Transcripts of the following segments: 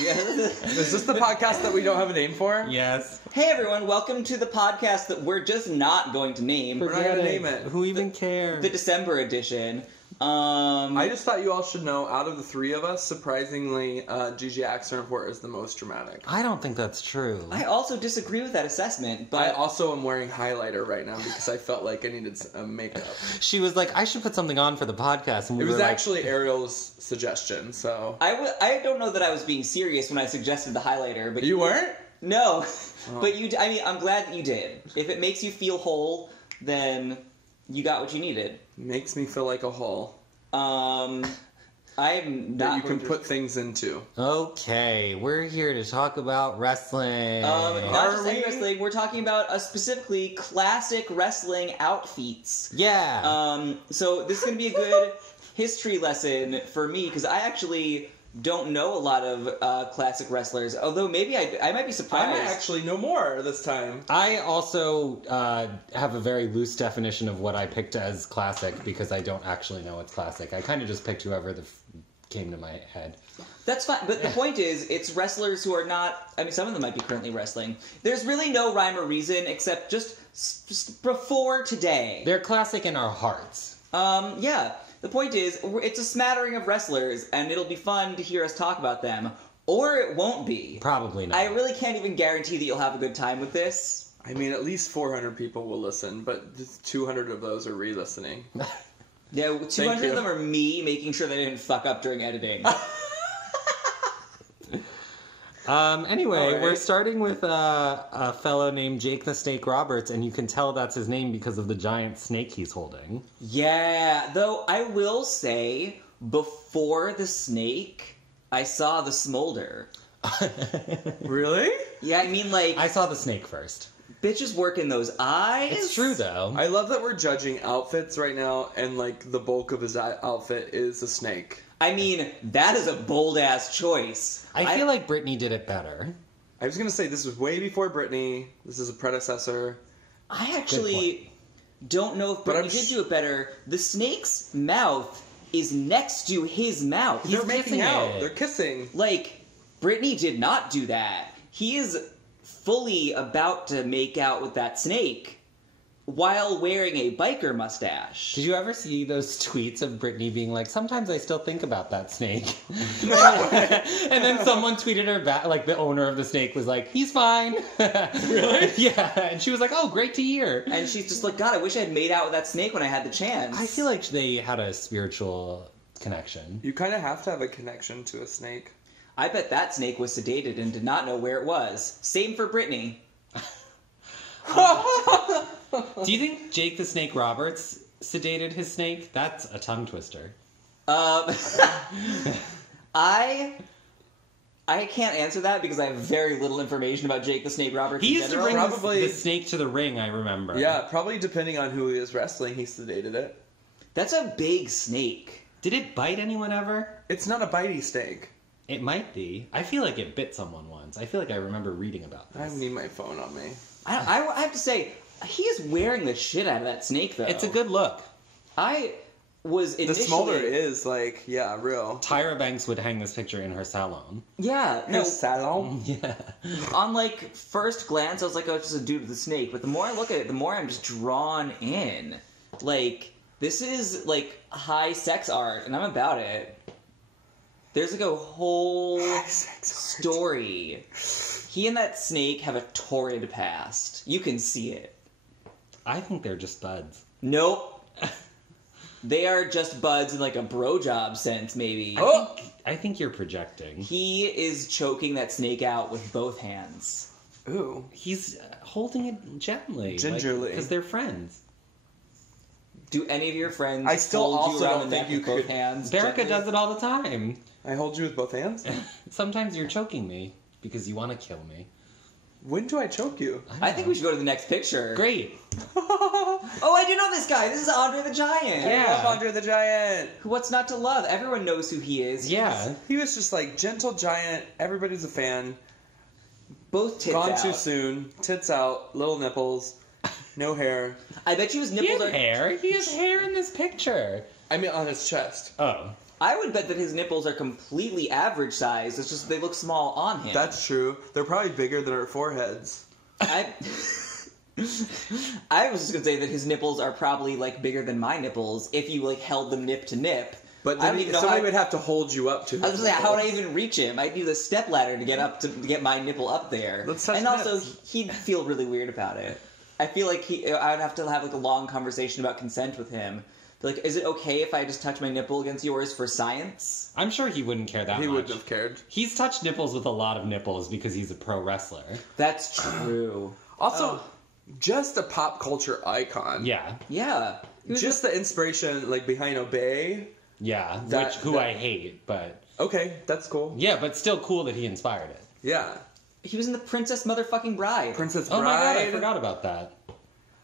Is this the podcast that we don't have a name for? Yes. Hey everyone, welcome to the podcast that we're just not going to name. We're not going to name it. Who even cares? The December edition. I just thought you all should know, out of the three of us, surprisingly, Gigi Axner Report is the most dramatic. I don't think that's true. I also disagree with that assessment, but... I also am wearing highlighter right now because I felt like I needed makeup. She was like, I should put something on for the podcast. And It we was were actually Ariel's suggestion, so... I don't know that I was being serious when I suggested the highlighter, but... You weren't? No. Oh. But I'm glad that you did. If it makes you feel whole, then you got what you needed. Makes me feel like a hole. I'm not... That you can put things into. Okay, we're here to talk about wrestling. Not just any wrestling, we're talking about specifically classic wrestling outfits. Yeah. So this is going to be a good history lesson for me, because I actually don't know a lot of classic wrestlers, although maybe I might be surprised. I might actually know more this time. I also have a very loose definition of what I picked as classic, because I don't actually know what's classic. I kind of just picked whoever came to my head. That's fine, but the point is, it's wrestlers who are not... I mean, some of them might be currently wrestling. There's really no rhyme or reason, except just before today. They're classic in our hearts. Yeah. The point is, it's a smattering of wrestlers, and it'll be fun to hear us talk about them. Or it won't be. Probably not. I really can't even guarantee that you'll have a good time with this. I mean, at least 400 people will listen, but 200 of those are re-listening. Yeah, 200 of them are me making sure they didn't fuck up during editing. Anyway, right. We're starting with a fellow named Jake the Snake Roberts, and you can tell that's his name because of the giant snake he's holding. Yeah, though I will say, before the snake, I saw the smolder. Really? Yeah, I mean, like... I saw the snake first. Bitches working those eyes. It's true, though. I love that we're judging outfits right now, and, like, the bulk of his outfit is a snake. I mean, that is a bold-ass choice. I feel like Britney did it better. I was going to say, this was way before Britney. This is a predecessor. I actually don't know if Britney did do it better. The snake's mouth is next to his mouth. They're making out. They're kissing. Like, Britney did not do that. He is fully about to make out with that snake while wearing a biker mustache. Did you ever see those tweets of Britney being like, sometimes I still think about that snake? And then someone tweeted her back, like the owner of the snake was like, he's fine. Really? Yeah. And she was like, oh, great to hear. And she's just like, God, I wish I had made out with that snake when I had the chance. I feel like they had a spiritual connection. You kind of have to have a connection to a snake. I bet that snake was sedated and did not know where it was. Same for Britney. Do you think Jake the Snake Roberts sedated his snake? That's a tongue twister. I can't answer that because I have very little information about Jake the Snake Roberts. He used to bring Probably the snake to the ring, I remember. Yeah, probably depending on who he is wrestling, he sedated it. That's a big snake. Did it bite anyone ever? It's not a bitey snake. It might be. I feel like it bit someone once. I feel like I remember reading about this. I need my phone on me. I have to say, he is wearing the shit out of that snake, though. It's a good look. I was initially... The smolder is, like, yeah, real. Tyra Banks would hang this picture in her salon. Yeah. No, salon? Yeah. on, like, first glance, I was like, oh, it's just a dude with a snake. But the more I look at it, the more I'm just drawn in. Like, this is, like, high sex art, and I'm about it. There's, like, a whole story. He and that snake have a torrid past. You can see it. I think they're just buds. Nope. They are just buds in, like, a bro job sense, maybe. I think you're projecting. He is choking that snake out with both hands. Ooh. He's holding it gently. Gingerly. Because they're friends. Do any of your friends I still hold also you around don't the think neck you with both could- hands? Bearica gently? does it all the time. I hold you with both hands? Sometimes you're choking me because you want to kill me. When do I choke you? I think we should go to the next picture. Great. Oh, I do know this guy. This is Andre the Giant. Yeah. I love Andre the Giant. What's not to love? Everyone knows who he is. Yeah. He was just like gentle giant. Everybody's a fan. Both tits Gone out. too soon. Tits out. Little nipples. No hair. I bet you his He nipples has are... hair. He has hair in this picture. I mean, on his chest. Oh. I would bet that his nipples are completely average size. It's just they look small on him. That's true. They're probably bigger than our foreheads. I was just gonna say that his nipples are probably like bigger than my nipples if you like held them nip to nip. But I don't then even know somebody how- would have to hold you up to I was his gonna say, how would I nipples. even reach him? I'd need a step ladder to get my nipple up there. Let's touch and also, nips. he'd feel really weird about it. I feel like I would have to have like a long conversation about consent with him. Be like, is it okay if I just touch my nipple against yours for science? I'm sure he wouldn't care that much. He wouldn't have cared. He's touched nipples with a lot of nipples because he's a pro wrestler. That's true. Also, just a pop culture icon. Yeah. Yeah. He was Just the inspiration, like, behind Obey. Yeah. That- I hate, but... Okay, that's cool. Yeah, but still cool that he inspired it. Yeah. He was in the Princess Motherfucking Bride. Princess Oh Bride. my god, I forgot about that.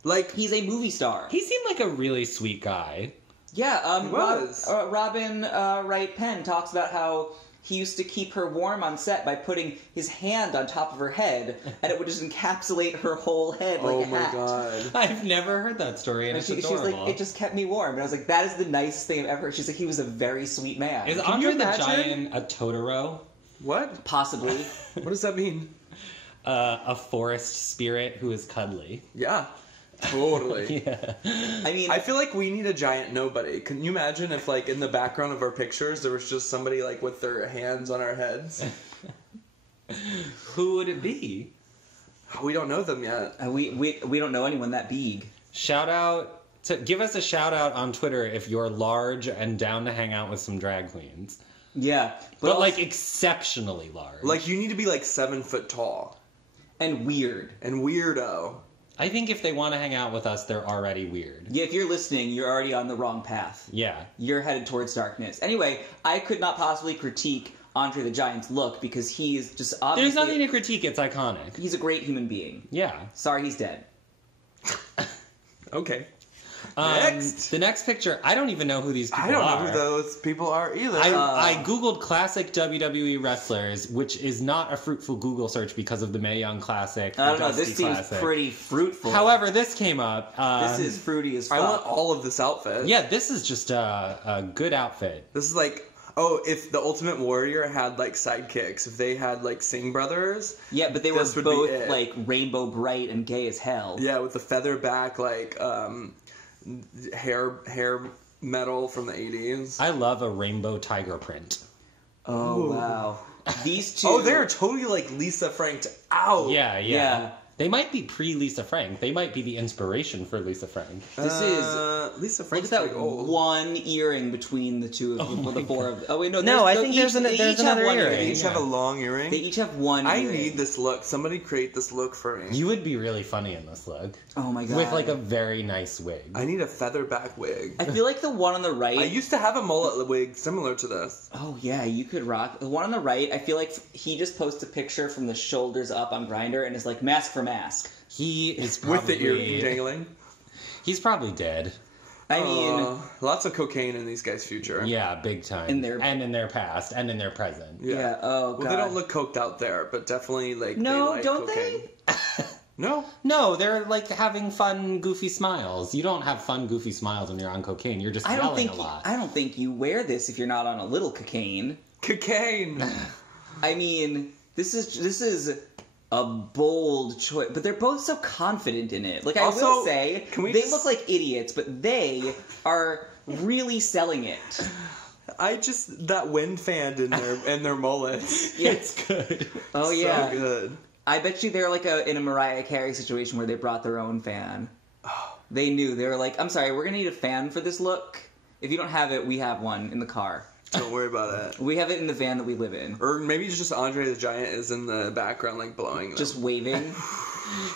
Like, He's a movie star. He seemed like a really sweet guy. Yeah, He was. Robin Wright Penn talks about how he used to keep her warm on set by putting his hand on top of her head, and it would just encapsulate her whole head like oh a my hat. god. I've never heard that story, and And it's she's adorable. like, it just kept me warm. And I was like, that is the nicest thing I've ever heard. She's like, he was a very sweet man. Is Can Andre you the imagine? Giant a Totoro? What? Possibly. What does that mean? A forest spirit who is cuddly. Yeah. Totally. Yeah. I mean, I feel like we need a giant nobody. Can you imagine if, like, in the background of our pictures, there was just somebody, like, with their hands on our heads? Who would it be? We don't know them yet. we don't know anyone that big. Give us a shout out on Twitter if you're large and down to hang out with some drag queens. Yeah. But also- like exceptionally large. Like, you need to be, like, 7 foot tall. and weird. And weirdo. I think if they want to hang out with us, they're already weird. Yeah, if you're listening, you're already on the wrong path. Yeah. You're headed towards darkness. Anyway, I could not possibly critique Andre the Giant's look because he's just obviously... There's nothing to critique, it's iconic. He's a great human being. Yeah. Sorry he's dead. Okay. Next. The next picture, I don't even know who these people are. I don't know who those people are either. I googled classic WWE wrestlers, which is not a fruitful Google search because of the Mae Young Classic. I don't know, the this Dusty seems Classic. pretty fruitful. However, this came up. This is fruity as fuck. I want all of this outfit. Yeah, this is just a good outfit. This is like, oh, if the Ultimate Warrior had, like, sidekicks, if they had, like, Singh Brothers. Yeah, but they were This would be both, it. like, rainbow bright and gay as hell. Yeah, with the feather back, like, hair metal from the 80s. I love a rainbow tiger print. Oh, Ooh. wow. These two... Oh, they're totally, like, Lisa Franked out. Yeah. Yeah. They might be pre-Lisa Frank. They might be the inspiration for Lisa Frank. This is... Lisa Look Frank's at that pretty old. one earring between the two of them, well, the four of them. Oh, wait, no. No, I there's think each- there's they each have another one earring. They each have a Yeah. long earring. They each have one I earring. need this look. Somebody create this look for me. You would be really funny in this look. Oh, my God. With like a very nice wig. I need a feather back wig. I feel like the one on the right... I used to have a mullet wig similar to this. Oh, yeah, you could rock. The one on the right, I feel like he just posts a picture from the shoulders up on Grindr and is like, mask for mask. He is With probably... the earring dangling. He's probably dead. I mean, Lots of cocaine in these guys' future. Yeah, big time. In their- And in their past. And in their present. yeah, oh, God. Well, they don't look coked out there, but definitely, like, No, they like don't cocaine. they? No. No, they're like having fun, goofy smiles. You don't have fun, goofy smiles when you're on cocaine. You're just I don't yelling think a lot. I don't think you wear this if you're not on a little cocaine. Cocaine. I mean, this is a bold choice, but they're both so confident in it. Like, I Also, will say, can we they just- look like idiots, but they are really selling it. That wind fan in their mullets. Yeah. It's good. Oh, yeah. So good. I bet you they're like in a Mariah Carey situation where they brought their own fan. They knew. They were like, I'm sorry, we're going to need a fan for this look. If you don't have it, we have one in the car. Don't worry about it. We have it in the van that we live in. Or maybe it's just Andre the Giant is in the background, like, blowing them. Just waving.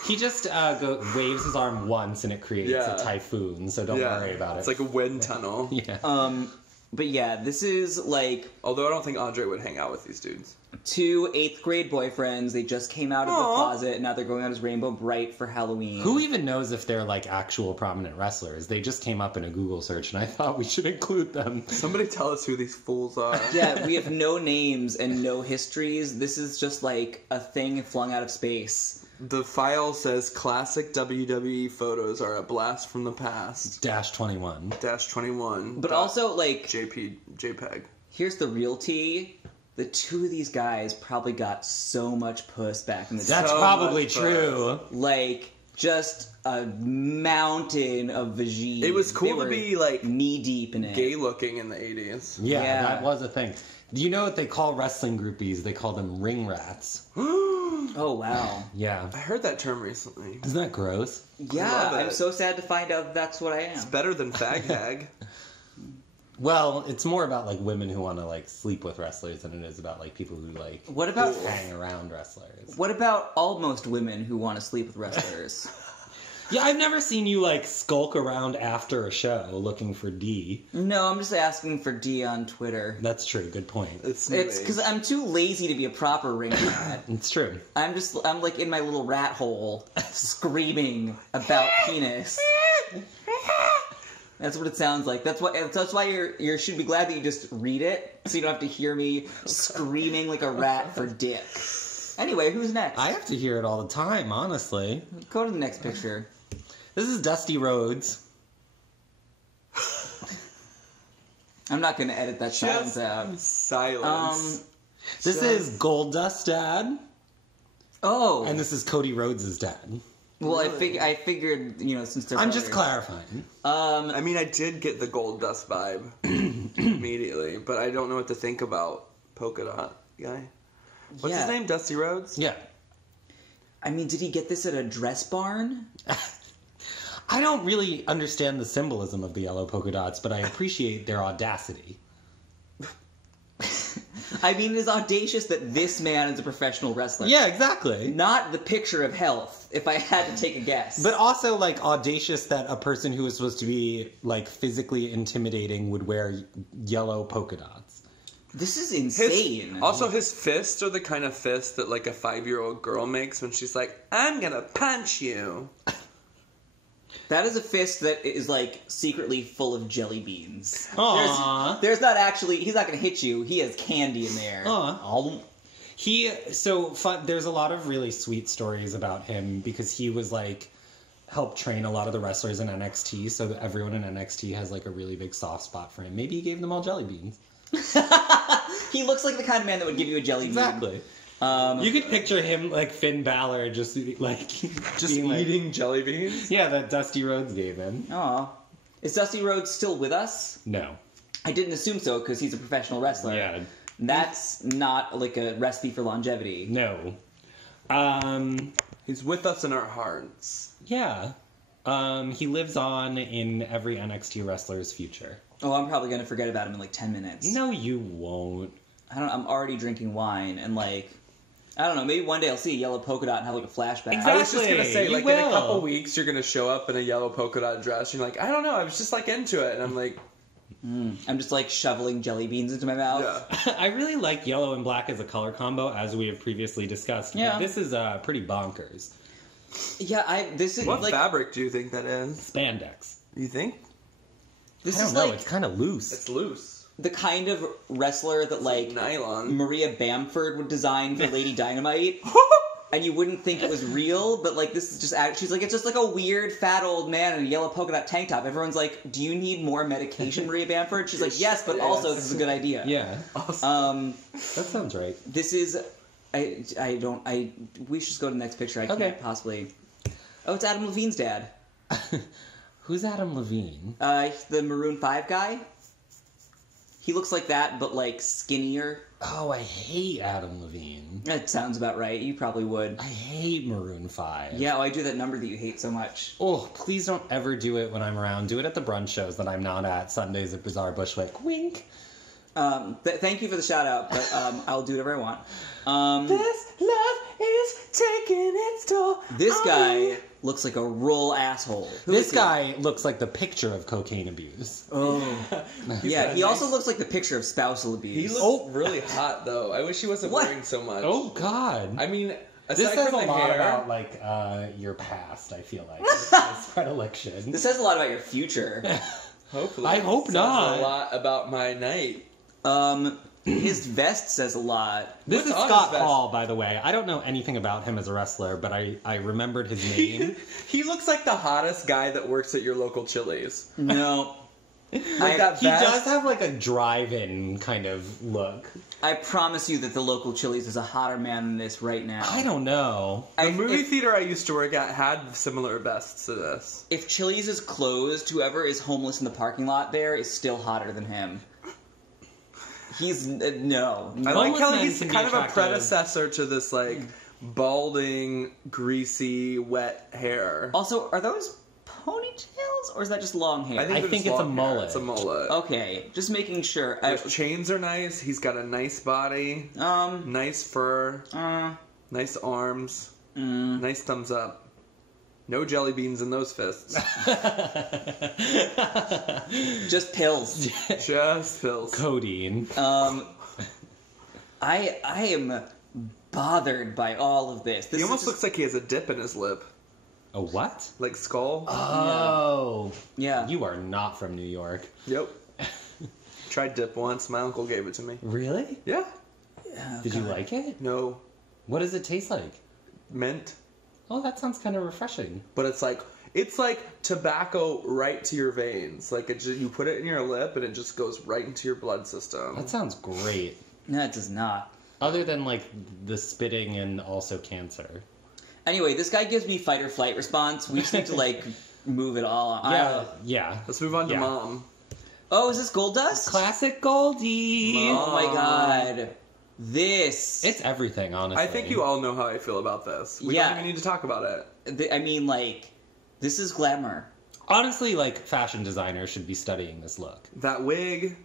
He just waves his arm once and it creates Yeah. a typhoon, so don't worry about it. It's like a wind tunnel. Yeah. But yeah, this is like Although I don't think Andre would hang out with these dudes. 2 8th grade boyfriends. They just came out of the Aw. closet, and now they're going out as Rainbow Bright for Halloween. Who even knows if they're like actual prominent wrestlers? They just came up in a Google search, and I thought we should include them. Somebody tell us who these fools are. Yeah, we have no names and no histories. This is just like a thing flung out of space. The file says classic WWE photos are a blast from the past. -21. -21. But also, like... JPEG. Here's the real tea. The two of these guys probably got so much puss back in the day. That's probably true. Like, just a mountain of vagine. It was cool to be, like... knee-deep in it. gay-looking in the 80s. Yeah, that was a thing. Do you know what they call wrestling groupies? They call them ring rats. Oh, wow. Yeah. I heard that term recently. Isn't that gross? Yeah, I'm so sad to find out that's what I am. It's better than fag hag. Well, it's more about, like, women who want to, like, sleep with wrestlers than it is about, like, people who, like, What about hang around wrestlers. What about almost women who want to sleep with wrestlers? Yeah, I've never seen you, like, skulk around after a show looking for D. No, I'm just asking for D on Twitter. That's true. Good point. It's because I'm too lazy to be a proper ring rat. It's true. I'm like in my little rat hole, screaming about penis. That's what it sounds like. That's why you should be glad that you just read it, so you don't have to hear me screaming like a rat for dick. Anyway, who's next? I have to hear it all the time, honestly. Go to the next picture. This is Dusty Rhodes. I'm not going to edit that silence out. Silence. This is Goldust Dad. Oh. And this is Cody Rhodes' dad. Well, really? I figured, since they're I'm just clarifying. I mean, I did get the Gold Dust vibe immediately, but I don't know what to think about Polka Dot guy. What's his name? Dusty Rhodes? Yeah. I mean, did he get this at a dress barn? I don't really understand the symbolism of the yellow polka dots, but I appreciate their audacity. I mean, it is audacious that this man is a professional wrestler. Yeah, exactly. Not the picture of health, if I had to take a guess. But also, like, audacious that a person who is supposed to be, like, physically intimidating would wear yellow polka dots. This is insane. His fists are the kind of fists that, like, a 5-year-old girl makes when she's like, I'm gonna punch you. That is a fist that is, like, secretly full of jelly beans. Aww. There's not actually... He's not going to hit you. He has candy in there. Aww. There's a lot of really sweet stories about him because he was, like, helped train a lot of the wrestlers in NXT, so that everyone in NXT has, like, a really big soft spot for him. Maybe he gave them all jelly beans. He looks like the kind of man that would give you a jelly bean. Exactly. You could picture him like Finn Balor just like eating jelly beans. Yeah, that Dusty Rhodes gave him. Aw. Is Dusty Rhodes still with us? No. I didn't assume so because he's a professional wrestler. Yeah. That's not like a recipe for longevity. No. He's with us in our hearts. Yeah. He lives on in every NXT wrestler's future. Oh, I'm probably going to forget about him in like 10 minutes. No, you won't. I'm already drinking wine and like... I don't know, maybe one day I'll see a yellow polka dot and have like a flashback. Exactly. I was just going to say, like, in a couple weeks, you're going to show up in a yellow polka dot dress. And you're like, I don't know, I was just, like, into it. And I'm like... I'm just, like, shoveling jelly beans into my mouth. Yeah. I really like yellow and black as a color combo, as we have previously discussed. Yeah. But this is pretty bonkers. Yeah, this is, What like... fabric do you think that is? Spandex. You think? This I is, don't know, like... it's kind of loose. It's loose. The kind of wrestler that, like, nylon. Maria Bamford would design for Lady Dynamite. And you wouldn't think it was real, but, like, this is just... She's like, it's just, like, a weird, fat old man in a yellow polka dot tank top. Everyone's like, do you need more medication, Maria Bamford? She's like, yes, but also this is a good idea. Yeah. Awesome. That sounds right. This is... we should just go to the next picture. I can't possibly... Oh, it's Adam Levine's dad. Who's Adam Levine? The Maroon 5 guy. He looks like that, but, like, skinnier. Oh, I hate Adam Levine. That sounds about right. You probably would. I hate Maroon 5. Yeah, I do that number that you hate so much. Oh, please don't ever do it when I'm around. Do it at the brunch shows that I'm not at. Sundays at Bizarre Bushwick. Wink. Thank you for the shout out, but I'll do whatever I want. This love is taking its toll. This guy looks like a roll asshole. This guy looks like the picture of cocaine abuse. Oh. Yeah, he also looks like the picture of spousal abuse. He looks really hot, though. I wish he wasn't wearing so much. Oh, God. I mean, This aside says from a the lot hair, about, like, your past, I feel like. This predilection. This says a lot about your future. hopefully. I hope says not. a lot about my night. His vest says a lot. This What's is on his Scott vest? Hall, by the way. I don't know anything about him as a wrestler, but I remembered his name. He looks like the hottest guy that works at your local Chili's. No. That He vest. does have like a drive-in kind of look. I promise you that the local Chili's is a hotter man than this right now. I don't know. The movie if, theater I used to work at had similar vests to this. if Chili's is closed, whoever is homeless in the parking lot there is still hotter than him. He's no. I like how men he's can be kind of a attractive. predecessor to this like balding, greasy, wet hair. Also, are those ponytails or is that just long hair? I think it's a long hair. mullet. It's a mullet. Okay, just making sure. His chains are nice. He's got a nice body, nice fur, nice arms, nice thumbs up. No jelly beans in those fists. just pills. Just pills. Codeine. I am bothered by all of this. He almost looks like he has a dip in his lip. A what? Like skull. Oh. Yeah. You are not from New York. Yep. Tried dip once. My uncle gave it to me. Really? Yeah. Did you like it? No. What does it taste like? Mint. Oh, that sounds kind of refreshing. But it's like tobacco right to your veins. Like you put it in your lip and it just goes right into your blood system. That sounds great. No, it does not. Other than like the spitting and also cancer. Anyway, this guy gives me fight or flight response. We just need to like move it all. Yeah. Let's move on to Mom. Oh, is this Gold Dust? Classic Goldie. Oh my god. This. It's everything, honestly. I think you all know how I feel about this. We don't even need to talk about it. I mean, like, this is glamour. Honestly, like, fashion designers should be studying this look. That wig,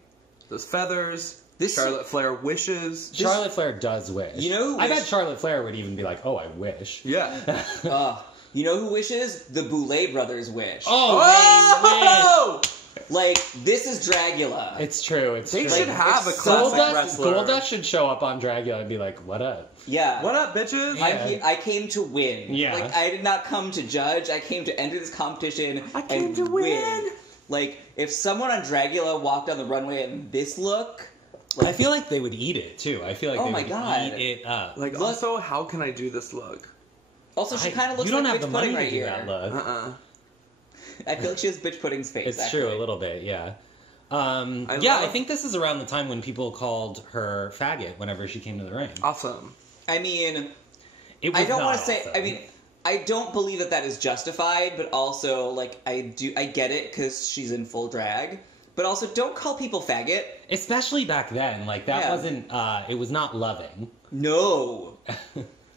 those feathers, Charlotte Flair wishes. Charlotte Flair does wish. You know who I bet Charlotte Flair would even be like, oh, I wish. Yeah. You know who wishes? The Boulay brothers wish. Oh, they wish! Like, this is Dragula. It's true. They true. should have a classic wrestler. Goldust should show up on Dragula and be like, what up? Yeah. What up, bitches? Yeah. I came to win. Yeah. Like, I did not come to judge. I came to enter this competition I came and to win. Like, if someone on Dragula walked down the runway in this look... Like, I feel like they would eat it, too. I feel like Oh they my would God. eat it up. Like, also, how can I do this look? Also, she kind of looks you don't like have the bitch money pudding to right do here. that look. I feel like she has bitch pudding's face. It's actually. true, a little bit, yeah. I think this is around the time when people called her faggot whenever she came to the ring. Awesome. I mean, It was I don't not want to say. awesome. I mean, I don't believe that is justified, but also like I get it because she's in full drag. But also, don't call people faggot. Especially back then, like that Yeah. wasn't. It was not loving. No,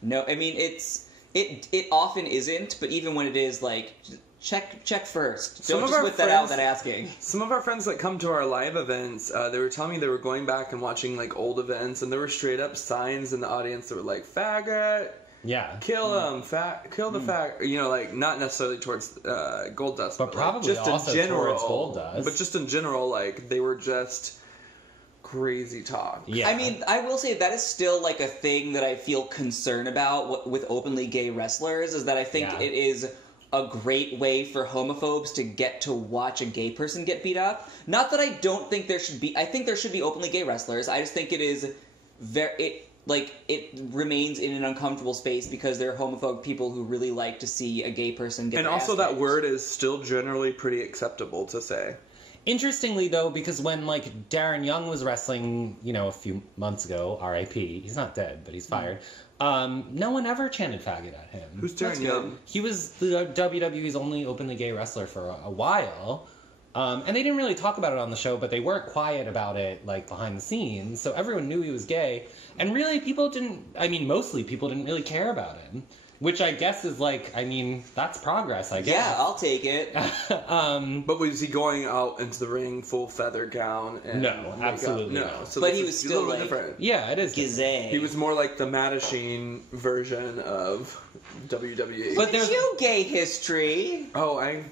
no. I mean, it often isn't. But even when it is, like, check first. Some Don't of just our whip that out friends- without asking. Some of our friends that come to our live events, they were telling me they were going back and watching like old events, and there were straight up signs in the audience that were like "faggot," Yeah. "kill him," kill the fag. You know, like not necessarily towards Goldust, But like, probably just also in general. towards Goldust. But just in general, like they were just crazy talk. Yeah. I mean, I will say that is still like a thing that I feel concern about with openly gay wrestlers. Is that I think Yeah. it is a great way for homophobes to get to watch a gay person get beat up. Not that I don't think there should be. I think there should be openly gay wrestlers. I just think it is it remains in an uncomfortable space because there are homophobic people who really like to see a gay person get. And their also, ass that kicked. word is still generally pretty acceptable to say. Interestingly, though, because when like Darren Young was wrestling, a few months ago, R.I.P. He's not dead, but he's fired. No one ever chanted faggot at him. Who's That's Darren good. Young? He was the WWE's only openly gay wrestler for a while. And they didn't really talk about it on the show, but they weren't quiet about it, like, behind the scenes. So everyone knew he was gay. And really, mostly people didn't really care about him. Which I guess is, that's progress, I guess. Yeah, I'll take it. But was he going out into the ring full feather gown? And No, makeup? absolutely no. not. So But this he is was a still, little bit like, different. Yeah, it is. different. Gazay. He was more like the Mattachine version of WWE. But there's you gay history. I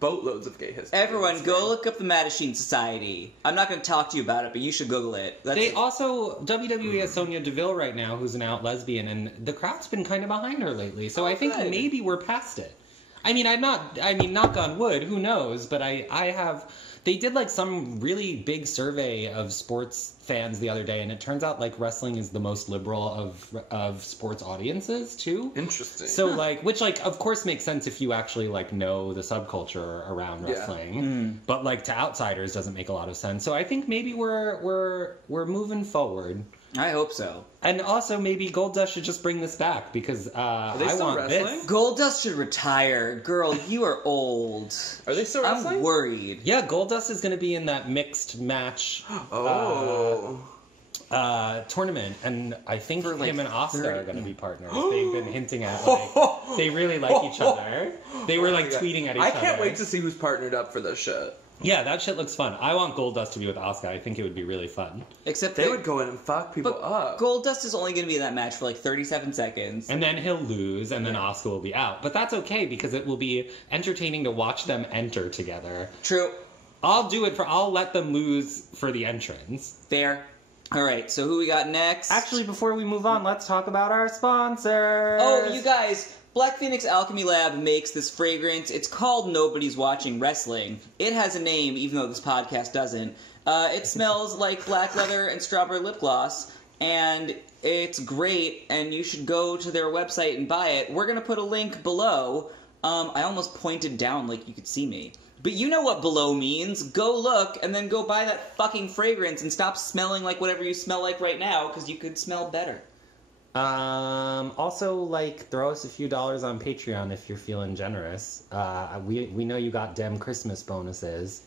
boatloads of gay history. Everyone, go look up the Mattachine Society. I'm not going to talk to you about it, but you should Google it. They also, WWE has Sonya Deville right now, who's an out lesbian, and the crowd's been kind of behind her lately. So I think good. maybe we're past it. knock on wood, who knows? But they did like some really big survey of sports fans the other day, and it turns out like wrestling is the most liberal of sports audiences too. Interesting. So like, which like of course makes sense if you actually like know the subculture around wrestling, but like to outsiders doesn't make a lot of sense. So I think maybe we're moving forward. I hope so. And also, maybe Goldust should just bring this back, because Are they I still want wrestling? this. Goldust should retire. Girl, you are old. Are they still wrestling? I'm worried. Yeah, Goldust is going to be in that mixed match tournament, and I think For, like, him and Asuka 30 are going to be partners. They've been hinting at, like, they really like each other. They were, like, tweeting at each other. I can't wait to see who's partnered up for this shit. Yeah, that shit looks fun. I want Goldust to be with Asuka. I think it would be really fun. Except They would go in and fuck people up. Goldust is only going to be in that match for like 37 seconds. And then he'll lose, and then Asuka will be out. But that's okay, because it will be entertaining to watch them enter together. True. I'll let them lose for the entrance. Fair. Alright, so who we got next? Actually, before we move on, let's talk about our sponsors. Oh, you guys, Black Phoenix Alchemy Lab makes this fragrance. It's called Nobody's Watching Wrestling. It has a name, even though this podcast doesn't. It smells like black leather and strawberry lip gloss, and it's great, and you should go to their website and buy it. We're going to put a link below. I almost pointed down like you could see me. But you know what below means. Go look, and then go buy that fucking fragrance and stop smelling like whatever you smell like right now, because you could smell better. Also, like, throw us a few dollars on Patreon if you're feeling generous. We know you got dem Christmas bonuses.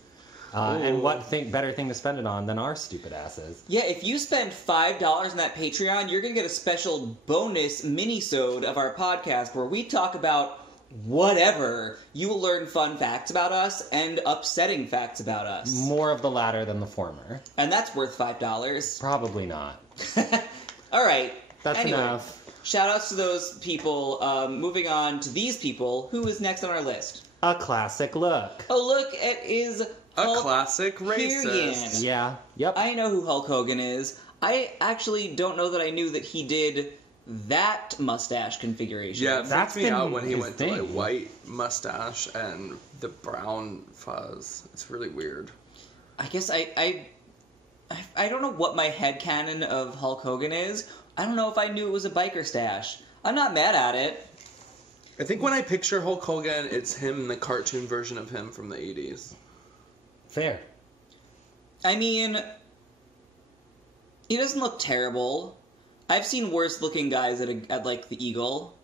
And what better thing to spend it on than our stupid asses? Yeah, if you spend $5 on that Patreon, you're going to get a special bonus mini-sode of our podcast where we talk about whatever. You will learn fun facts about us and upsetting facts about us. More of the latter than the former. And that's worth $5. Probably not. All right. That's enough. Shout outs to those people. Moving on to these people. Who is next on our list? A classic look. Oh, look, it is Hulk classic racist. Hogan. Yeah. Yep. I know who Hulk Hogan is. I actually don't know that I knew that he did that mustache configuration. Yeah, it That's freaked me been out when he his went thing. to like white mustache and the brown fuzz. It's really weird. I guess I don't know what my headcanon of Hulk Hogan is. I don't know if I knew it was a biker stash. I'm not mad at it. I think when I picture Hulk Hogan, it's him, the cartoon version of him from the 80s. Fair. I mean, he doesn't look terrible. I've seen worse looking guys at like the Eagle.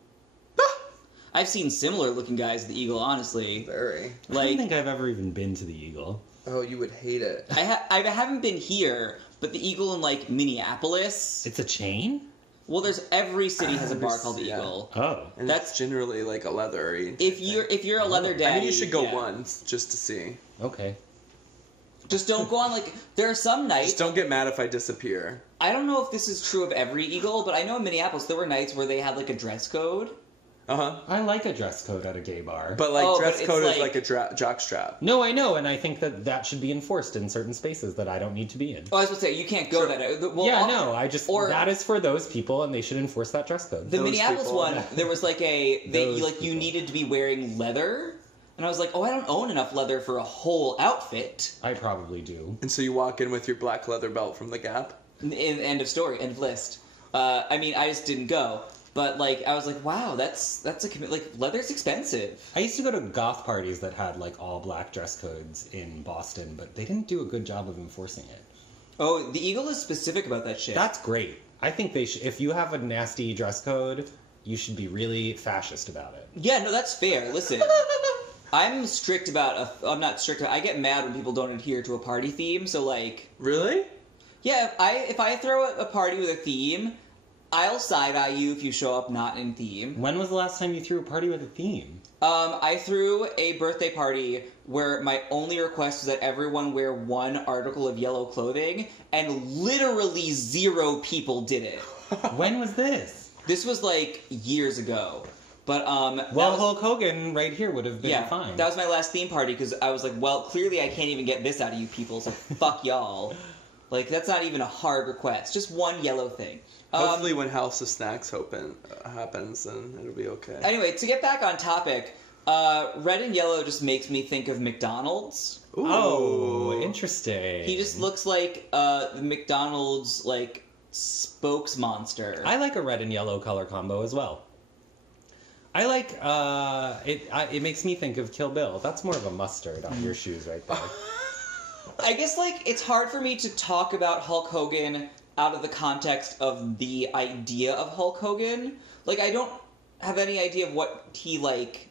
I've seen similar looking guys at the Eagle, honestly. Very. I don't think I've ever even been to the Eagle. Oh, you would hate it. I haven't been here, but the Eagle in like Minneapolis. It's a chain? Well, every city has a bar called the Eagle. Oh. And that's generally like a leathery. If you're a leather daddy, I mean, you should go yeah. once just to see. Okay. Just don't go on like there are some nights. Just don't get mad if I disappear. I don't know if this is true of every Eagle, but I know in Minneapolis there were nights where they had like a dress code. I like a dress code at a gay bar. But like dress but code it's is like a jock strap. No, I know, and I think that should be enforced in certain spaces that I don't need to be in. Oh, I was going to say you can't go that. Well, that is for those people, and they should enforce that dress code. The Those Minneapolis people. one, there was like you people. needed to be wearing leather, and I was like, oh, I don't own enough leather for a whole outfit. I probably do. And so you walk in with your black leather belt from the Gap. End of story. End of list. I mean, I just didn't go. But, like, I was like, wow, that's a commit. Like, leather's expensive. I used to go to goth parties that had, like, all black dress codes in Boston, but they didn't do a good job of enforcing it. Oh, the Eagle is specific about that shit. That's great. I think they should. If you have a nasty dress code, you should be really fascist about it. Yeah, no, that's fair. Listen, I'm strict about. I'm not strict. I get mad when people don't adhere to a party theme. So, like, Really? yeah, if I throw a party with a theme, I'll side-eye you if you show up not in theme. When was the last time you threw a party with a theme? I threw a birthday party where my only request was that everyone wear one article of yellow clothing, and literally 0 people did it. When was this? This was like years ago. But Hulk Hogan right here would have been fine. That was my last theme party because I was like, well, clearly I can't even get this out of you people, so fuck y'all. Like, that's not even a hard request. Just one yellow thing. Hopefully when House of Snacks happens, then it'll be okay. Anyway, to get back on topic, Red and yellow just makes me think of McDonald's. Ooh. Oh, interesting. He just looks like the McDonald's, like, spokes monster. I like a red and yellow color combo as well. I like, it makes me think of Kill Bill. That's more of a mustard on your shoes right there. I guess, like, it's hard for me to talk about Hulk Hogan out of the context of the idea of Hulk Hogan. Like, I don't have any idea of what he, like,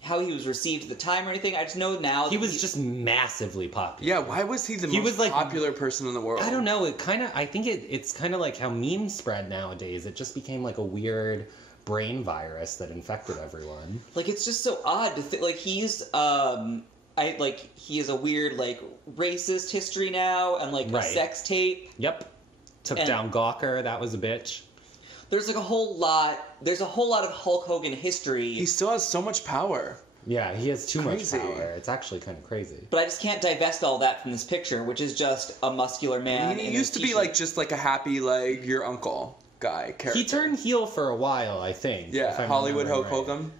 how he was received at the time or anything. I just know now he was just massively popular. Yeah, why was he the most popular person in the world? I don't know. I think it's kind of like how memes spread nowadays. It just became like a weird brain virus that infected everyone. Like, it's just so odd to think, like, he's, he has a weird, like, racist history now, and, like, a sex tape. Yep. Took down Gawker, that was a bitch. There's, like, a whole lot of Hulk Hogan history. He still has so much power. Yeah, he has too much power. It's actually kind of crazy. But I just can't divest all that from this picture, which is just a muscular man. He used to be, like, just, like, a happy, like, your uncle guy character. He turned heel for a while, I think. Yeah, Hollywood Hulk Hogan.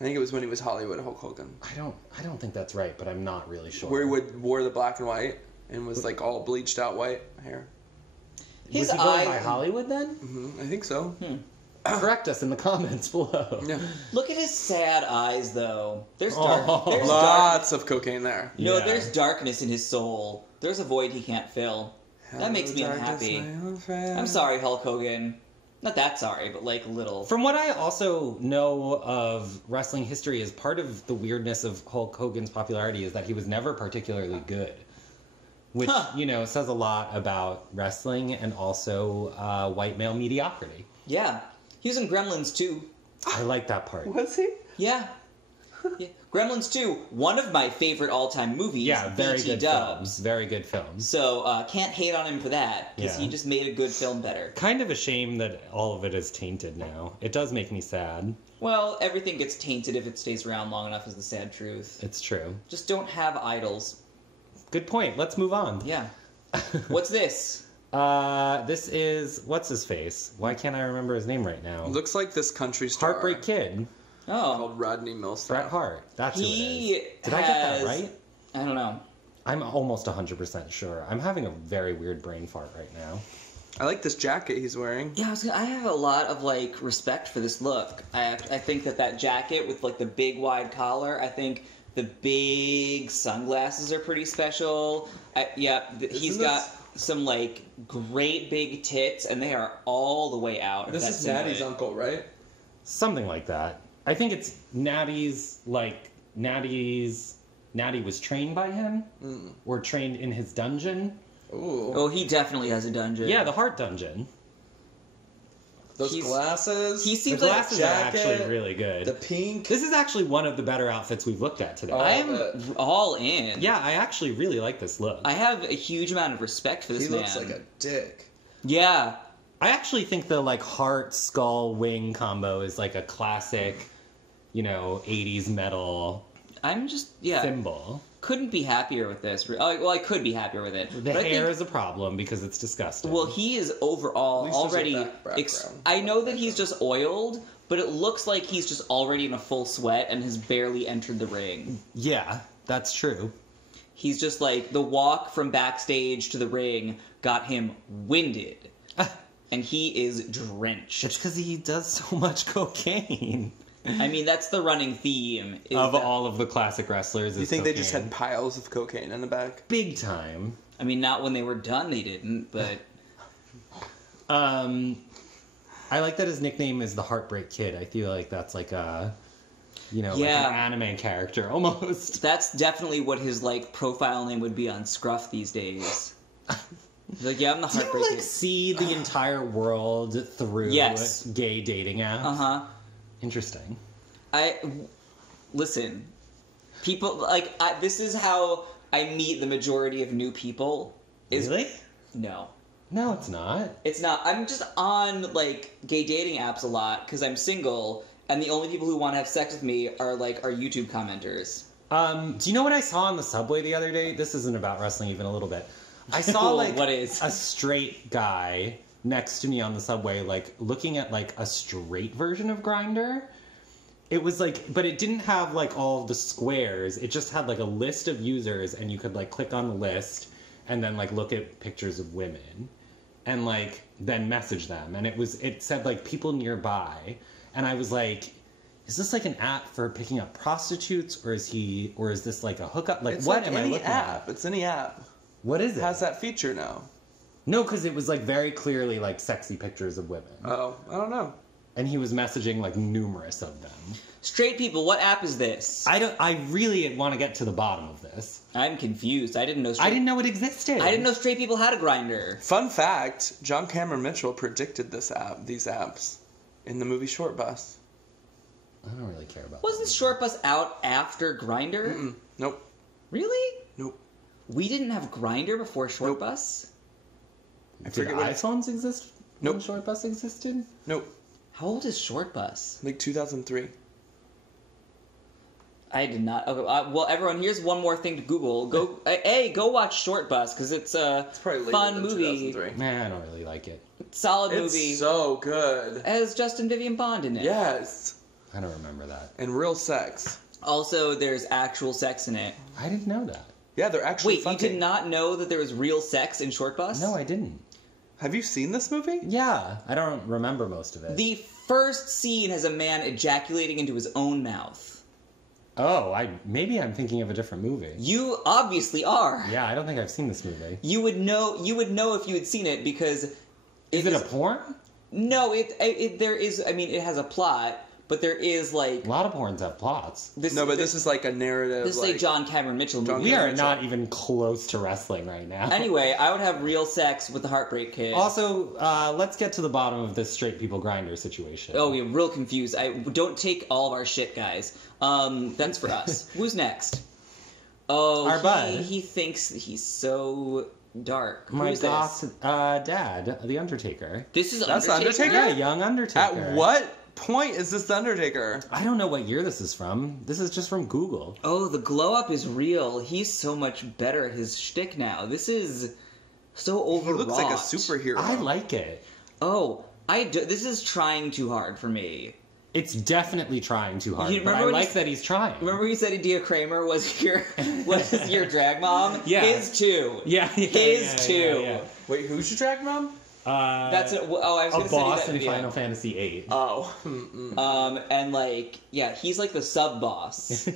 I think it was when he was Hollywood Hulk Hogan. I don't think that's right, but I'm not really sure. Where he wore the black and white and was, like, all bleached out white hair. Was he going by Hollywood then? Mm-hmm, I think so. Correct us in the comments below. Yeah. Look at his sad eyes, though. There's lots of cocaine there. No, there's darkness in his soul. There's a void he can't fill. That makes me unhappy. I'm sorry, Hulk Hogan. Not that sorry, but, like, a little. From what I also know of wrestling history, is part of the weirdness of Hulk Hogan's popularity is that he was never particularly good. Which, says a lot about wrestling and also white male mediocrity. Yeah. He was in Gremlins 2. I like that part. Was he? Yeah. Gremlins 2, one of my favorite all-time movies. Yeah, very BT good dubs. films. Very good films. So, can't hate on him for that, because he just made a good film better. Kind of a shame that all of it is tainted now. It does make me sad. Well, everything gets tainted if it stays around long enough, is the sad truth. It's true. Just don't have idols. Good point. Let's move on. Yeah. What's this? This is... What's his face? Why can't I remember his name right now? Looks like this country star. Heartbreak Kid. Oh. Called Rodney Miller. Bret Hart. That's who it is. Did I get that right? I don't know. I'm almost 100% sure. I'm having a very weird brain fart right now. I like this jacket he's wearing. Yeah, I have a lot of, like, respect for this look. I think that jacket with, like, the big wide collar, the big sunglasses are pretty special. He's got some, like, great big tits, and they are all the way out. This is Natty's uncle, right? Something like that. I think it's Natty's, Natty was trained by him, or trained in his dungeon. Ooh. Oh, he definitely has a dungeon. Yeah, the Heart Dungeon. Those glasses. He seems the like glasses jacket, are actually really good. The pink. This is actually one of the better outfits we've looked at today. I'm all in. Yeah, I actually really like this look. I have a huge amount of respect for this man. He looks like a dick. Yeah. I actually think the, like, heart, skull, wing combo is, like, a classic, 80s metal symbol. Couldn't be happier with this. Well, I could be happier with it. The hair is a problem because it's disgusting. Well, he is overall already... I know that he's just oiled, but it looks like he's just already in a full sweat and has barely entered the ring. Yeah, that's true. He's just like, the walk from backstage to the ring got him winded. And he is drenched. It's because he does so much cocaine. I mean, that's the running theme. Of all of the classic wrestlers. You think they just had piles of cocaine in the back? Big time. I mean, not when they were done, they didn't, but... I like that his nickname is the Heartbreak Kid. I feel like that's like a... like an anime character, almost. That's definitely what his, like, profile name would be on Scruff these days. He's like, yeah, I'm the Heartbreak Kid. Do you, see the entire world through gay dating apps? Uh-huh. Interesting. Listen, people, like, this is how I meet the majority of new people. Really? No. No, it's not. It's not. I'm just on, like, gay dating apps a lot because I'm single, and the only people who want to have sex with me are YouTube commenters. Do you know what I saw on the subway the other day? This isn't about wrestling even a little bit. I saw, what is? a straight guy next to me on the subway, like, looking at, like, a straight version of Grindr. It was like, but it didn't have like all the squares. It just had like a list of users, and you could like click on the list and then like look at pictures of women and like then message them. And it said like people nearby. And I was like, is this like an app for picking up prostitutes, or is this like a hookup? Like, what am I looking at? It's any app. What is it? It has that feature now. No, because it was like very clearly like sexy pictures of women. Oh, I don't know. And he was messaging like numerous of them. Straight people, what app is this? I really want to get to the bottom of this. I'm confused. I didn't know it existed. I didn't know straight people had a grinder. Fun fact, John Cameron Mitchell predicted these apps in the movie Short Bus. I don't really care about Wasn't Short Bus out after Grinder? Nope. Really? Nope. We didn't have Grinder before Short Nope. Bus? Did iPhones exist when Nope. Short Bus existed? Nope. How old is Short Bus? Like 2003. I did not. Okay, well, everyone, here's one more thing to Google. Go watch Short Bus, because it's a probably later fun than movie. 2003. Nah, I don't really like it. Solid It's movie. so good. It has Justin Vivian Bond in it. Yes. I don't remember that. And real sex. Also, there's actual sex in it. I didn't know that. Yeah, they're actually Wait, fucking. you did not know that there was real sex in Short Bus? No, I didn't. Have you seen this movie? Yeah, I don't remember most of it. The first scene has a man ejaculating into his own mouth. Oh, maybe I'm thinking of a different movie. You obviously are. Yeah, I don't think I've seen this movie. You would know if you had seen it, because Is it a porn? No, there is. I mean, it has a plot, but there is like A lot of porns have plots. This is like a narrative. This is a John Cameron Mitchell movie. We are not even close to wrestling right now. Anyway, I would have real sex with the Heartbreak Kid. Also, let's get to the bottom of this straight people grinder situation. Oh, we're real confused. Don't take all of our shit, guys. That's for us. Who's next? Oh, our bud. He thinks he's so dark. My Who's goth this? Dad, the Undertaker. This is That's Undertaker? Undertaker? Yeah, young Undertaker. At what point is this the Undertaker? I don't know what year this is from. This is just from Google. Oh, the glow up is real. He's so much better at his shtick now. This is so overwrought. He looks like a superhero. I like it. Oh, this is trying too hard for me. It's definitely trying too hard, You but I remember when like that he's trying. Remember you said Dia Kramer was your drag mom? Yeah. His too. His too. Yeah. Wait, who's your drag mom? That's I was a gonna send you boss that in video. Final Fantasy VIII. Oh. And like, yeah, he's like the sub boss.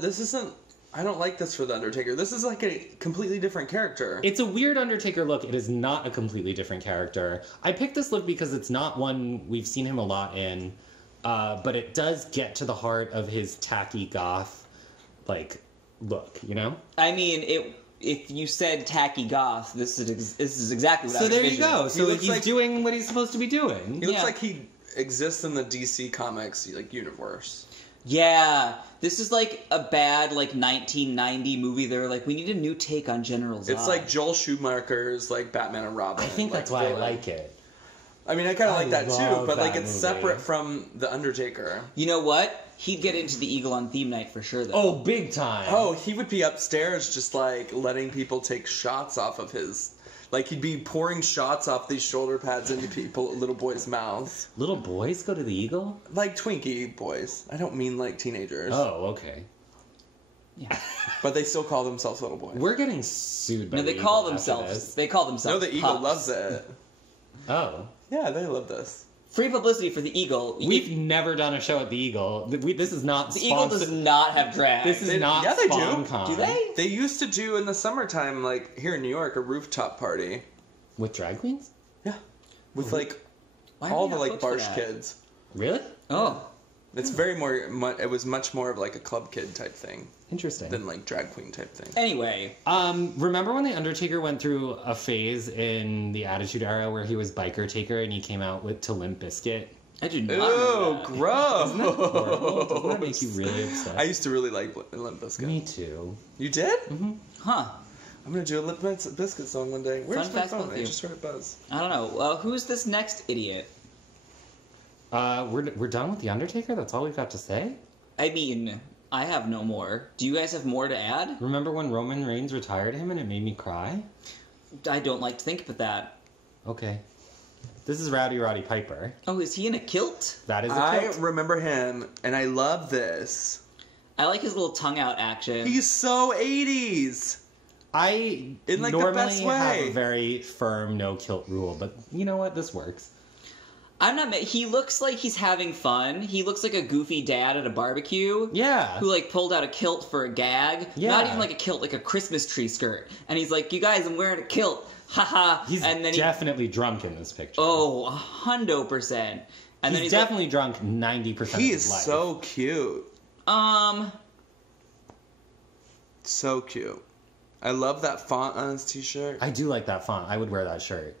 This isn't. I don't like this for the Undertaker. This is like a completely different character. It's a weird Undertaker look. It is not a completely different character. I picked this look because it's not one we've seen him a lot in, but it does get to the heart of his tacky goth, like, look, you know? I mean, if you said tacky goth, this is exactly what I So was there you envisioning. go. So looks he's like- doing what he's supposed to be doing. He looks Yeah. like he exists in the DC Comics like universe. Yeah, this is like a bad like 1990 movie. They're like, we need a new take on General Zod. It's like Joel Schumacher's like Batman and Robin. I think like, that's why I villain. like it. I mean, I kind of I like that too, love but like that it's movie. separate from the Undertaker. You know what? He'd get into the Eagle on theme night for sure, though. Oh, big time. Oh, he would be upstairs just like letting people take shots off of his. Like he'd be pouring shots off these shoulder pads into little boys' mouths. Little boys go to the Eagle? Like Twinkie boys. I don't mean like teenagers. Oh, okay. Yeah. But they still call themselves little boys. We're getting sued by No, the they Eagle call after themselves. this. They call themselves. No, the Eagle pups. loves it. Oh. Yeah, they love this. Free publicity for the Eagle. We've never done a show at the Eagle. This is not The Eagle does not have drag. This is not yeah, they do. SpawnCon. Do they? They used to do in the summertime, like here in New York, a rooftop party. With drag queens? Yeah. With like Why are all we the not like booked for Barsh that? kids. Really? Oh. It's it was much more of like a club kid type thing Interesting. than like drag queen type thing. Anyway. Remember when The Undertaker went through a phase in the Attitude Era where he was Biker Taker and he came out to Limp Bizkit? I do not know that. Gross! Isn't that horrible? Doesn't that make you really upset? I used to really like Limp Bizkit. Me too. You did? Mm-hmm. Huh. I'm gonna do a Limp Bizkit song one day. Where's Fun my fact phone? about I you. just heard it buzz. I don't know. Who's this next idiot? We're done with The Undertaker? That's all we've got to say? I mean, I have no more. Do you guys have more to add? Remember when Roman Reigns retired him and it made me cry? I don't like to think about that. Okay. This is Roddy Piper. Oh, is he in a kilt? That is a kilt. I remember him, and I love this. I like his little tongue out action. He's so 80s. I in like normally the best way. have a very firm no kilt rule, but you know what? This works. I'm not. He looks like he's having fun. He looks like a goofy dad at a barbecue. Yeah. Who like pulled out a kilt for a gag. Yeah. Not even like a kilt, like a Christmas tree skirt. And he's like, "You guys, I'm wearing a kilt." Haha. He's and then definitely drunk in this picture. Oh, 100%. And then he's definitely drunk 90% of his life. He is so cute. So cute. I love that font on his t-shirt. I do like that font. I would wear that shirt.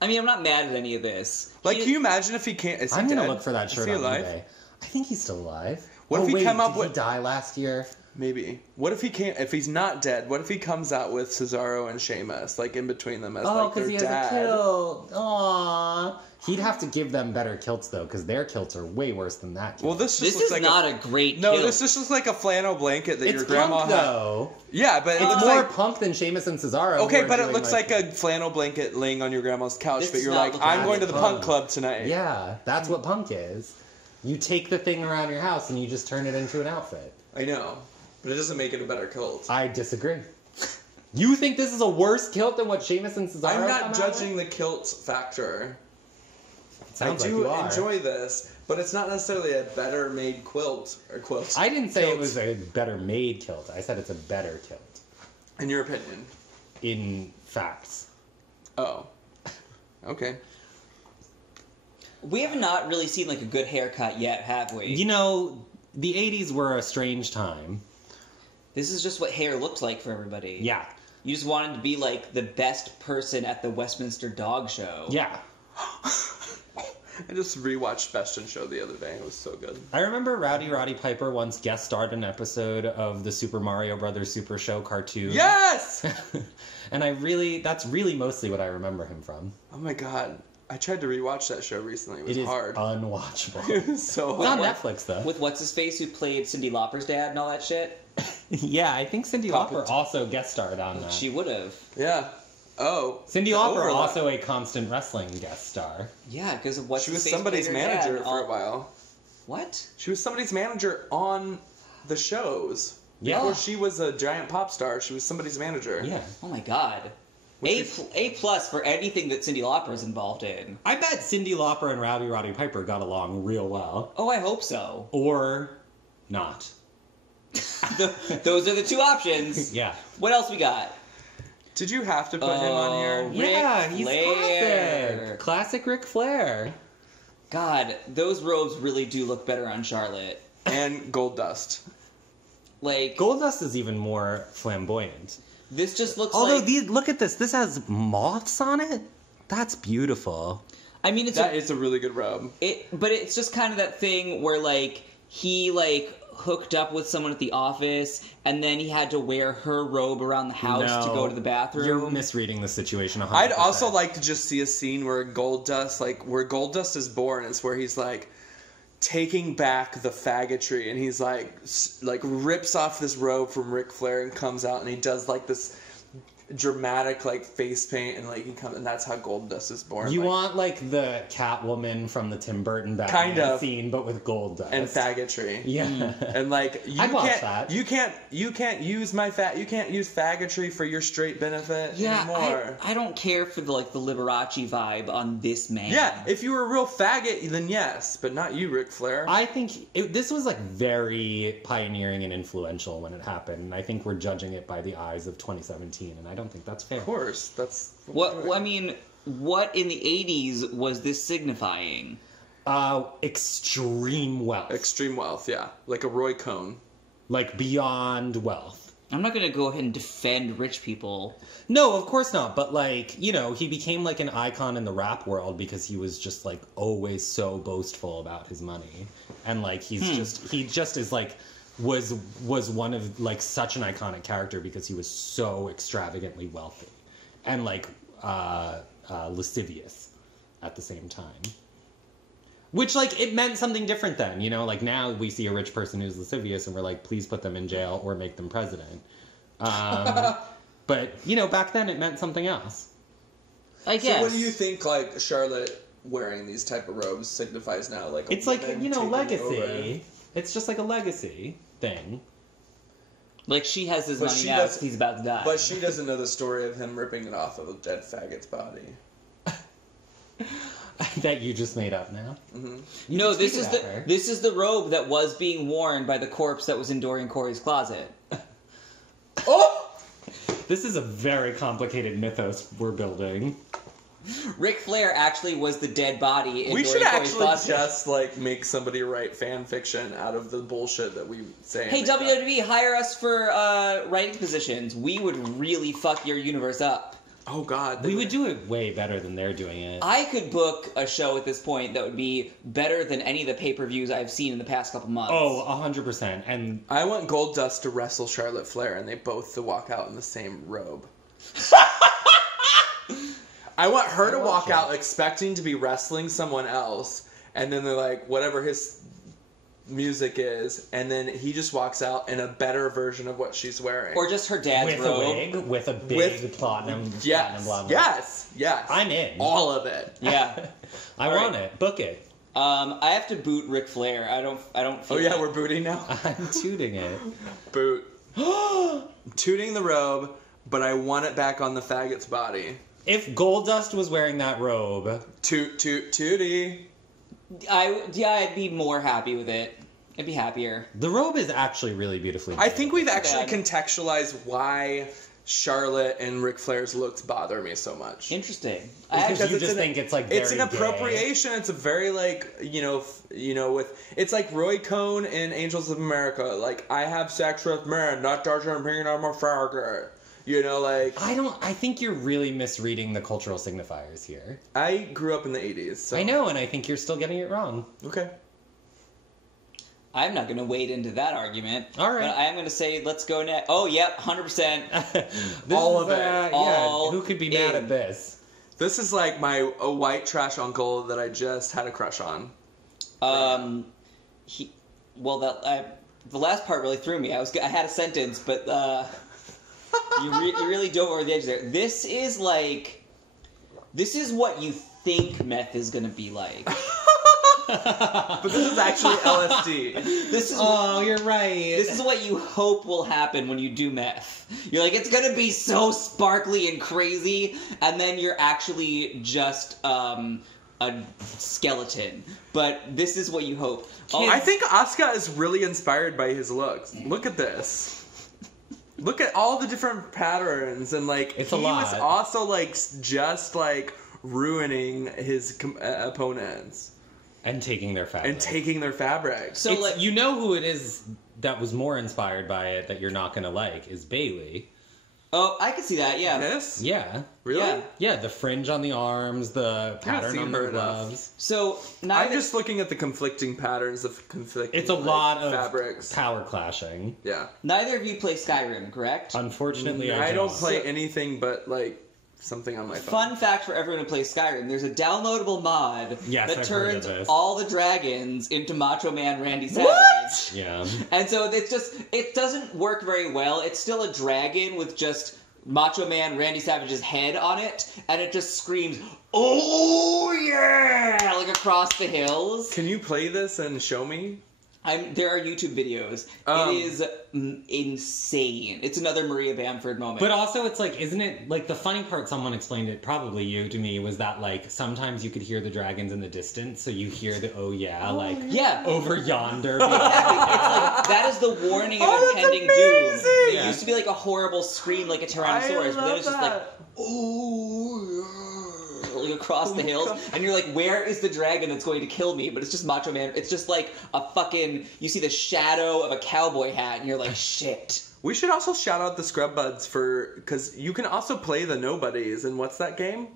I mean, I'm not mad at any of this. Like, can you imagine if he can't... Is he I'm going to dead? look for that shirt is he on alive? eBay. I think he's still alive. What if he come up did with... he die last year? Maybe. What if he can't... If he's not dead, what if he comes out with Cesaro and Sheamus, like, in between them as, like, their because he dad? has a kilt. Aww. He'd have to give them better kilts, though, because their kilts are way worse than that kilt. Well, this just This looks is like not a great No, kilt. this just looks like a flannel blanket that it's your grandma punk, had. though. Yeah, but it It's looks more like... punk than Sheamus and Cesaro. Okay, who are but it doing, looks like a flannel blanket laying on your grandma's couch, This but is you're not like, looking I'm like going to the punk. punk club tonight. Yeah, that's what punk is. You take the thing around your house and you just turn it into an outfit. I know, but it doesn't make it a better kilt. I disagree. You think this is a worse kilt than what Sheamus and Cesaro I'm come not out judging with? the kilt factor. Sounds I like do you are. enjoy this, but it's not necessarily a better made quilt or quilt. I didn't say kilt. it was a better made kilt. I said it's a better kilt. In your opinion. In facts. Oh. Okay. We have not really seen like a good haircut yet, have we? You know, the 80s were a strange time. This is just what hair looked like for everybody. Yeah. You just wanted to be like the best person at the Westminster Dog Show. Yeah. I just rewatched Best in Show the other day. It was so good. I remember Roddy Piper once guest starred an episode of the Super Mario Brothers Super Show cartoon. Yes! And that's really mostly what I remember him from. Oh my god. I tried to rewatch that show recently. It was hard. Unwatchable. It was so It's on hard. Netflix, though. With what's-his-face who played Cyndi Lauper's dad and all that shit? Yeah, I think Cyndi Papa- Lauper also guest starred on that. She would have. Yeah. Oh. Cyndi the Lauper overlap. also a constant wrestling guest star. Yeah, because of She was somebody's manager for a while. What? She was somebody's manager on the shows. Yeah. Before she was a giant pop star, she was somebody's manager. Yeah. Oh my god. A plus for anything that Cyndi Lauper is involved in. I bet Cyndi Lauper and Roddy Piper got along real well. Oh, I hope so. Or not. Those are the two options. Yeah. What else we got? Did you have to put him on here? Ric Yeah, he's Flair. classic. Classic Ric Flair. God, those robes really do look better on Charlotte. And Gold Dust. Like, Goldust is even more flamboyant. this just looks Although, like... look at this. This has moths on it. That's beautiful. I mean, it's That is a really good robe. but it's just kind of that thing where, like, he, like, hooked up with someone at the office, and then he had to wear her robe around the house to go to the bathroom. You're misreading the situation 100%. I'd also like to just see a scene where Gold Dust is born, is where he's like taking back the faggotry, and he's like rips off this robe from Ric Flair and comes out, and he does like this dramatic like face paint, and like he comes, and that's how Gold Dust is born. You like, want like the Catwoman from the Tim Burton Batman Kind of. scene, but with gold dust and faggotry. Yeah, And like I'd watch that. you can't use you can't use faggotry for your straight benefit anymore. I don't care for the Liberace vibe on this man. Yeah, if you were a real faggot, then yes, but not you, Ric Flair. I think this was like very pioneering and influential when it happened. And I think we're judging it by the eyes of 2017, and I don't think that's fair. Of course, that's I mean, what in the 80s was this signifying? Extreme wealth, extreme wealth. Yeah, like a Roy Cohn. like beyond wealth. I'm not going to go ahead and defend rich people. No, of course not. But like, he became like an icon in the rap world because he was just like always so boastful about his money, and like he just is like was one of like such an iconic character because he was so extravagantly wealthy and like lascivious at the same time. Which, like, it meant something different then, Like, now we see a rich person who's lascivious and we're like, please put them in jail or make them president. But, back then it meant something else. I guess. So what do you think, like, Charlotte wearing these type of robes signifies now? Like, It's like, woman you know, taking legacy. It's just like a legacy thing. Like, she has his But money she now does- because he's about to die. But she doesn't know the story of him ripping it off of a dead faggot's body. That you just made up now. Mm-hmm. No, this is this is the robe that was being worn by the corpse that was in Dorian Corey's closet. Oh! This is a very complicated mythos we're building. Ric Flair actually was the dead body in We Dorian should Corey's actually closet. just, like, make somebody write fan fiction out of the bullshit that we say. and Hey, make up. WWE, hire us for writing positions. We would really fuck your universe up. Oh, God. We would do it way better than they're doing it. I could book a show at this point that would be better than any of the pay-per-views I've seen in the past couple months. Oh, 100%. And I want Goldust to wrestle Charlotte Flair, and they both to walk out in the same robe. I want her to walk out expecting to be wrestling someone else, and then they're like, whatever his music is, and then he just walks out in a better version of what she's wearing. Or just her dad's with robe. a wig, with a big platinum Yes, blah, blah. yes. I'm in. All of it. Yeah. I want it. Book it. I have to boot Ric Flair. I don't feel Oh yeah, like- we're booting now. I'm tooting it. Boot. Tooting the robe, but I want it back on the faggot's body. If Goldust was wearing that robe, Tootie. I'd be more happy with it. I'd be happier. the robe is actually really beautifully made. I think we've actually Bad. contextualized why Charlotte and Ric Flair's looks bother me so much. Interesting. Because Because you it's just an- think it's like It's very an gay. appropriation. It's a very like with it's like Roy Cohn in Angels of America. Like I have sex with men, not Tarzan being on my faggot. You know, like I think you're really misreading the cultural signifiers here. I grew up in the '80s. So. I know, and I think you're still getting it wrong. Okay. I'm not going to wade into that argument. All right. But I am going to say, let's go next. Oh, yep, 100%. This All is, of it. All who could be mad in. at this? This is like a white trash uncle that I just had a crush on. The last part really threw me. I had a sentence, but you really dove over the edge there. This is what you think meth is going to be like. But this is actually LSD. This is Oh, you're right. This is what you hope will happen when you do meth. You're like, it's gonna be so sparkly and crazy, and then you're actually just a skeleton. But this is what you hope. I think Asuka is really inspired by his looks. Look at this. Look at all the different patterns, and like It's he a lot. was also like just like ruining his opponents and taking their fabric. and taking their fabrics. So, like, you know who it is that was more inspired by it that you're not going to like is Bailey. oh, I can see that. Yeah. This? Yeah. Really? Yeah. Yeah, the fringe on the arms, the pattern seen on her the enough. gloves. So I'm neither, just looking at the conflicting patterns of conflicting. It's a like, lot of fabrics. power clashing. Yeah. neither of you play Skyrim, correct? Unfortunately, I don't don't. play anything but like something on my phone. Fun fact for everyone who plays Skyrim: there's a downloadable mod Yes, that I've heard of turns this. all the dragons into Macho Man Randy Savage. Yeah. And so it doesn't work very well. It's still a dragon with just Macho Man Randy Savage's head on it, and it just screams, "Oh yeah!" like across the hills. Can you play this and show me? There are YouTube videos. It is insane. It's another Maria Bamford moment. But also, it's like, isn't it, like, the funny part, someone explained it, probably you to me, was that, like, sometimes you could hear the dragons in the distance, so you hear the, oh yeah, like, yeah. over yonder. Exactly. It's like, that is the warning of Oh, that's impending amazing! doom. It Yeah. used to be like a horrible scream like a Tyrannosaurus, but then it's just like, oh, like across the hills, and you're like, where is the dragon that's going to kill me? But it's just Macho Man. It's just like a fucking, you see the shadow of a cowboy hat, and you're like, shit. We should also shout out the Scrub Buds because you can also play the Nobodies. And what's that game?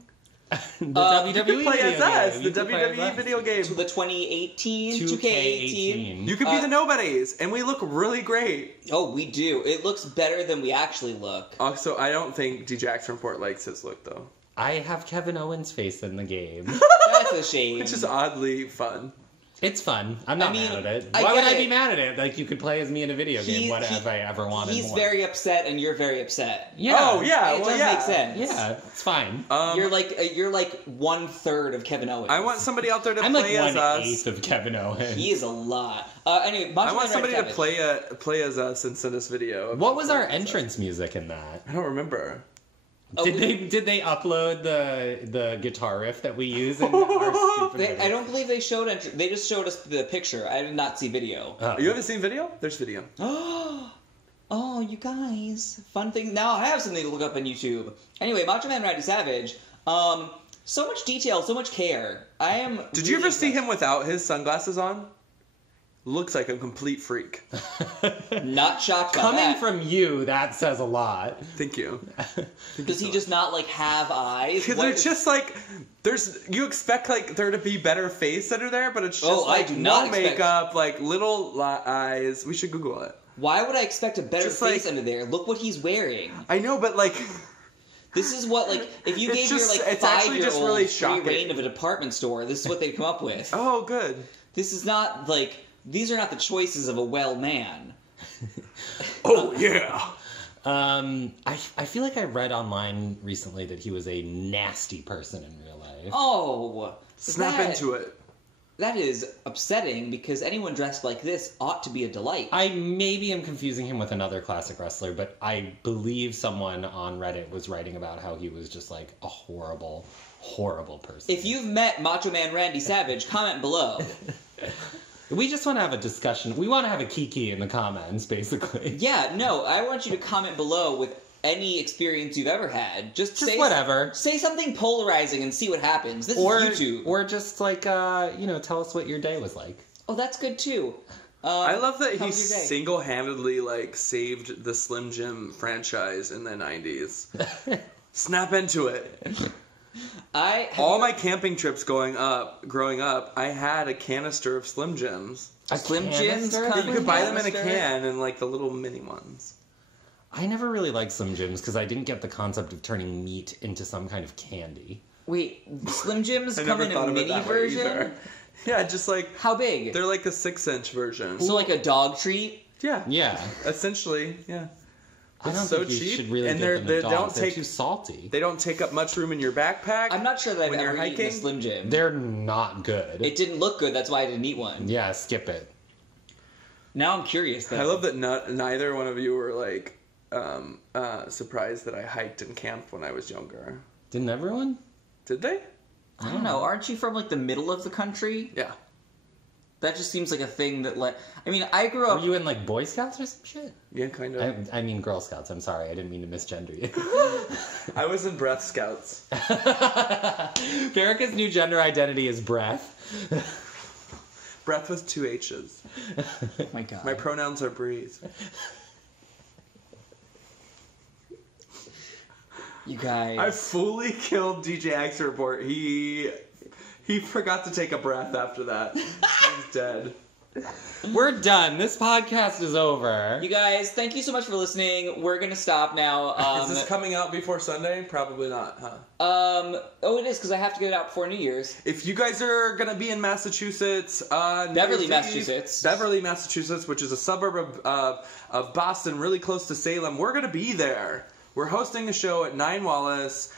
The You WWE can play video as us, game. the You can play as WWE us. video game. The 2018, 2K18. You could be the Nobodies, and we look really great. Oh, we do. It looks better than we actually look. Also, I don't think D. Jackson Report likes his look, though. I have Kevin Owens' face in the game. That's a shame. Which is oddly fun. It's fun. I'm not mad at it. I Why would get I be it. mad at it? Like, you could play as me in a video game. What have I ever wanted He's more? very upset, and you're very upset. Yeah. Oh, yeah. It Well, does yeah. make sense. Yeah, it's fine. You're like 1/3 of Kevin Owens. I want somebody out there to I'm like play as 1/8 us. of Kevin Owens. He is a lot. Anyway, I want somebody to play as us and send us video. What was our entrance music in that? I don't remember. Did they upload the guitar riff that we use in our stupid video? I don't believe they showed. They just showed us the picture. I did not see video. You haven't seen video? There's video. Oh, you guys, fun thing. Now I have something to look up on YouTube. Anyway, Macho Man Randy Savage. So much detail, so much care. I am. Did you ever see him without his sunglasses on? Looks like a complete freak. Not shocked by Coming that. from you, that says a lot. Thank you. Does he just not like have eyes? Because they're just like, you expect like there to be better face that are there, but it's just I like do no not expect- makeup, like little eyes. We should Google it. Why would I expect a better Just face like- under there? Look what he's wearing. I know, but like, This is what if you It's gave just- your like it's actually just 5-year-old really free shocking. reign of a department store, this is what they'd come up with. oh, good. This is not these are not the choices of a well man. Oh yeah. I feel like I read online recently that he was a nasty person in real life. Oh, Snap into it. That is upsetting because anyone dressed like this ought to be a delight. I maybe am confusing him with another classic wrestler, but I believe someone on Reddit was writing about how he was just like a horrible, horrible person. If you've met Macho Man Randy Savage, comment below. We just want to have a discussion. We want to have a kiki in the comments, basically. Yeah, no, I want you to comment below with any experience you've ever had. Just say whatever. Say something polarizing and see what happens. This Or is YouTube. Or just like tell us what your day was like. Oh, that's good too. I love that how he was your day? single-handedly saved the Slim Jim franchise in the 90s. Snap into it. All my camping trips growing up, I had a canister of Slim Jims. Slim Jims canister? come You could buy them in a canister? can and the little mini ones. I never really liked Slim Jims because I didn't get the concept of turning meat into some kind of candy. Wait, Slim Jims I come never in thought a of it mini that way version? either. Yeah, just How big? they're like a 6-inch version. So like a dog treat? Yeah, Yeah. essentially, yeah. I don't It's so think you cheap, should really and get them they to dogs. don't They're take too salty. They don't take up much room in your backpack. I'm not sure that I've When you're ever eaten a hiking? Slim Jim. They're not good. It didn't look good, that's why I didn't eat one. Yeah, skip it. Now I'm curious though. I love that neither one of you were surprised that I hiked and camped when I was younger. Didn't everyone? Did they? I don't know, aren't you from the middle of the country? Yeah. That just seems like a thing that I mean, I grew up... Were you in Boy Scouts or some shit? Yeah, kind of. I mean Girl Scouts. I'm sorry, I didn't mean to misgender you. I was in Breath Scouts. Bearica's new gender identity is breath. Breath with 2 H's. Oh my god. My pronouns are breathe. You guys... I fully killed DJ Axe Report. He forgot to take a breath after that. He's dead. We're done. This podcast is over. You guys, thank you so much for listening. We're gonna stop now. Is this coming out before Sunday? Probably not, huh? Oh, it is, because I have to get it out before New Year's. If you guys are going to be in Massachusetts... Beverly, Massachusetts, which is a suburb of Boston, really close to Salem, we're going to be there. We're hosting a show at 9 Wallace...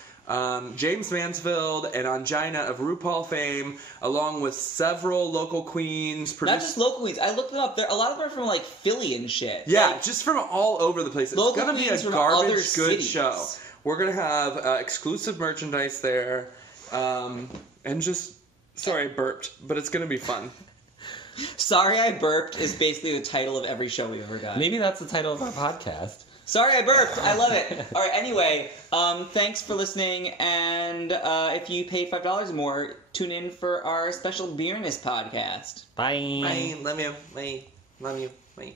James Mansfield and Angina of RuPaul fame, along with several local queens. Not just local queens. I looked them up. A lot of them are from Philly and shit. Yeah, just from all over the place. It's local gonna be a queens from other garbage good cities. show. We're gonna have exclusive merchandise there, and just sorry I burped, but it's gonna be fun. Sorry I Burped is basically the title of every show we've ever got. Maybe that's the title of our podcast. Sorry I burped. I love it. All right. Anyway, thanks for listening. And if you pay $5 or more, tune in for our special Beerness podcast. Bye. Bye. Love you. Bye. Love you. Bye.